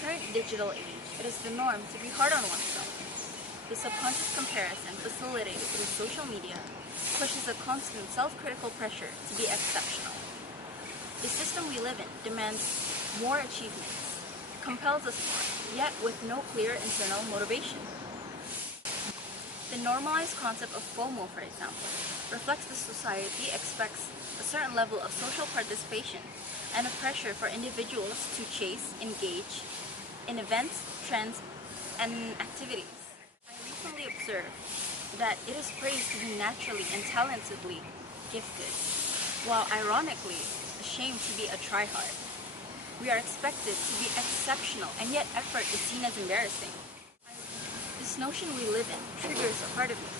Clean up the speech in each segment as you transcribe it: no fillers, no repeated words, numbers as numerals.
current digital age, it is the norm to be hard on oneself. The subconscious comparison facilitated through social media pushes a constant self-critical pressure to be exceptional. The system we live in demands more achievements, compels us more, yet with no clear internal motivation. The normalized concept of FOMO, for example, reflects the society expects a certain level of social participation and a pressure for individuals to chase, engage in events, trends, and activities. I recently observed that it is praised to be naturally and talentedly gifted, while ironically ashamed to be a tryhard. We are expected to be exceptional, and yet effort is seen as embarrassing. This notion we live in triggers a part of me.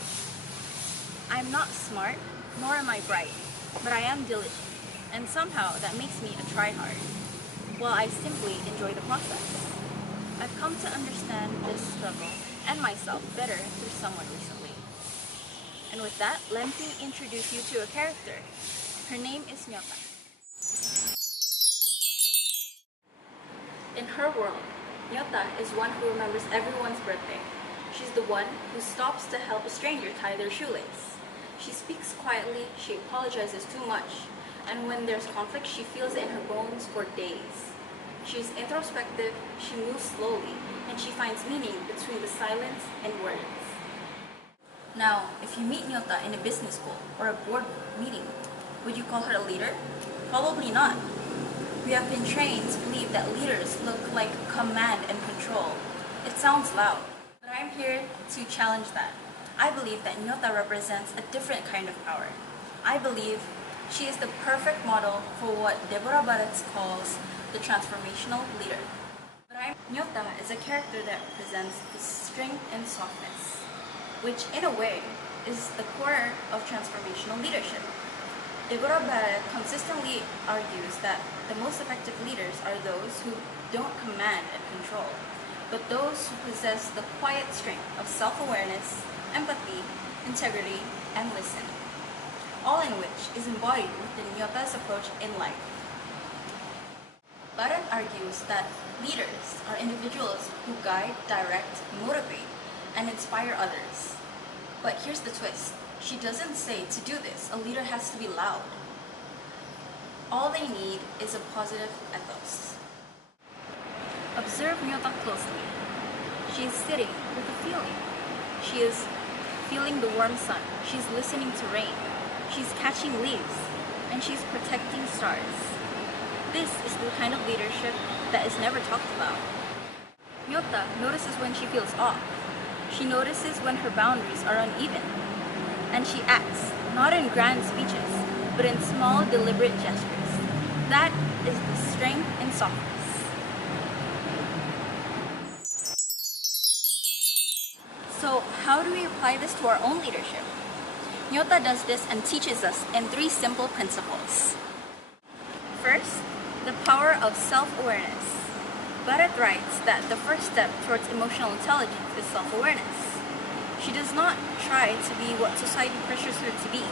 I am not smart, nor am I bright, but I am diligent, and somehow that makes me a tryhard, while I simply enjoy the process. I've come to understand this struggle and myself better through someone recently. And with that, let me introduce you to a character. Her name is Nyota. In her world, Nyota is one who remembers everyone's birthday. She's the one who stops to help a stranger tie their shoelace. She speaks quietly, she apologizes too much, and when there's conflict, she feels it in her bones for days. She's introspective, she moves slowly, and she finds meaning between the silence and words. Now, if you meet Nyota in a business school or a board meeting, would you call her a leader? Probably not. We have been trained to believe that leaders look like command and control. It sounds loud, but I'm here to challenge that. I believe that Nyota represents a different kind of power. I believe she is the perfect model for what Deborah Barrett calls the transformational leader. Nyota is a character that represents the strength and softness, which in a way is the core of transformational leadership. Deborah Barrett consistently argues that the most effective leaders are those who don't command and control, but those who possess the quiet strength of self-awareness, empathy, integrity, and listen, all in which is embodied within Nyota's approach in life. Barrett argues that leaders are individuals who guide, direct, motivate, and inspire others. But here's the twist. She doesn't say to do this, a leader has to be loud. All they need is a positive ethos. Observe Nyota closely. She is sitting with a feeling. She is feeling the warm sun. She's listening to rain. She's catching leaves. And she's protecting stars. This is the kind of leadership that is never talked about. Nyota notices when she feels off. She notices when her boundaries are uneven. And she acts, not in grand speeches, but in small, deliberate gestures. That is the strength and softness. So, how do we apply this to our own leadership? Nyota does this and teaches us in 3 simple principles. First, the power of self-awareness. Barrett writes that the first step towards emotional intelligence is self-awareness. She does not try to be what society pressures her to be.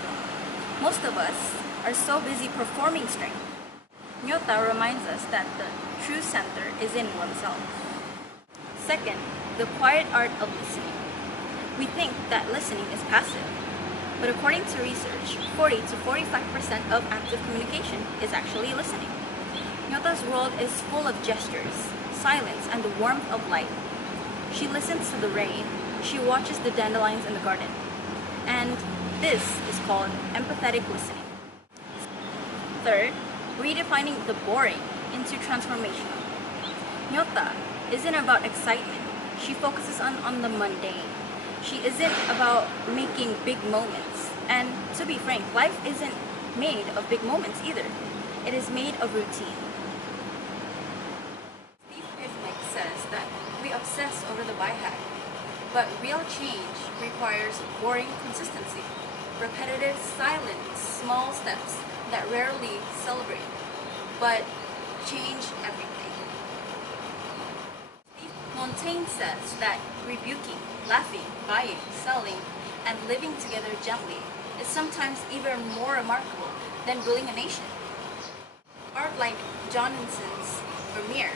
Most of us are so busy performing strength. Nyota reminds us that the true center is in oneself. Second, the quiet art of listening. We think that listening is passive, but according to research, 40 to 45% of active communication is actually listening. Nyota's world is full of gestures, silence, and the warmth of light. She listens to the rain. She watches the dandelions in the garden. And this is called empathetic listening. Third, redefining the boring into transformational. Nyota isn't about excitement. She focuses on the mundane. She isn't about making big moments. And to be frank, life isn't made of big moments either. It is made of routine. Says that we obsess over the buy hack, but real change requires boring consistency, repetitive, silent, small steps that rarely celebrate, but change everything. Montaigne says that rebuking, laughing, buying, selling, and living together gently is sometimes even more remarkable than ruling a nation. Art like Johnson's Vermeer,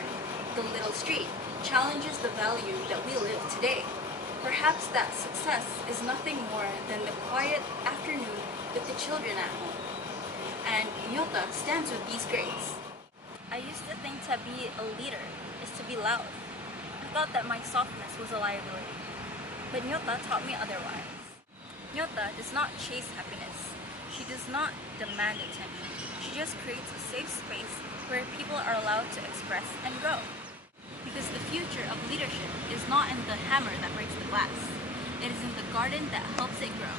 the little street challenges the value that we live today. Perhaps that success is nothing more than the quiet afternoon with the children at home. And Nyota stands with these grades. I used to think to be a leader is to be loud. I thought that my softness was a liability. But Nyota taught me otherwise. Nyota does not chase happiness. She does not demand attention. She just creates a safe space where people are allowed to express and grow. Because the future of leadership is not in the hammer that breaks the glass. It is in the garden that helps it grow.